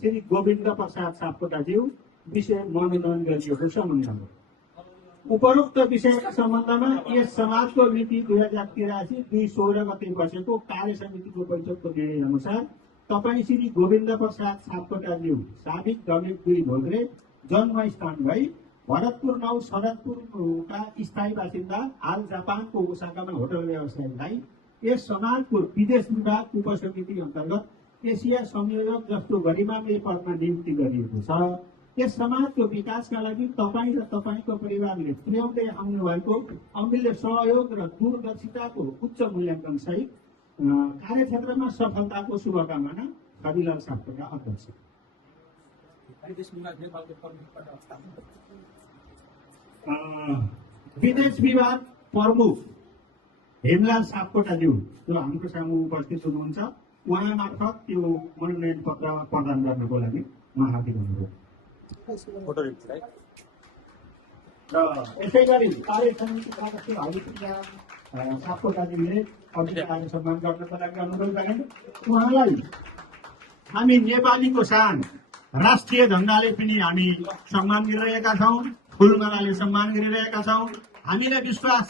श्री गोविन्द प्रसाद सापकोटाज्यू विषय मनोनयन गरिएको सम्बन्धमा उपरोक्त विषयका सम्बन्धमा यस समाजको मिति 2083 2/16 गते बसेको कार्य समितिको बैठकको निर्णय अनुसार तपाईँ श्री गोविन्द प्रसाद सापकोटाज्यू साबिक डमेक 2 भोग्रे जन्मस्थान भई भरतपुर 9 सदरपुरका स्थायी बासिन्दा हाल जापानको ओसाकामा होटल व्यवसायलाई यस समाजको विदेश विभाग उपसमिति अन्तर्गत एसिया संयोजक जस्तो गरिमामय पदमा नियुक्ति गरिएको छ। यस समाजको विकासका लागि तपाईँ र तपाईँको परिवारले पुर्याउँदै आउनुभएको अमूल्य सहयोग र दूरदर्शिताको उच्च मूल्याङ्कन सहित कार्यक्षेत्रमा सफलताको शुभकामना कविलाल सापकोटा अध्यक्ष। विदेश विभाग प्रमुख हेमलाल सापकोटाज्यू जो हाम्रो सामु उपस्थित हुनुहुन्छ, उहाँ मार्फत त्यो मनोनयन पत्र प्रदान गर्नको लागि म हार्दिक अनुरोध। र यसै गरी कार्य समितिका सदस्य हरिप्रिया सापकोटाज्यूले अघि सम्मान गर्नको लागि अनुरोध गरे। उहाँलाई हामी नेपालीको शान राष्ट्रिय झण्डाले पनि हामी सम्मान गरिरहेका छौँ, फुलमालाले सम्मान गरिरहेका छौँ। हामीलाई विश्वास छ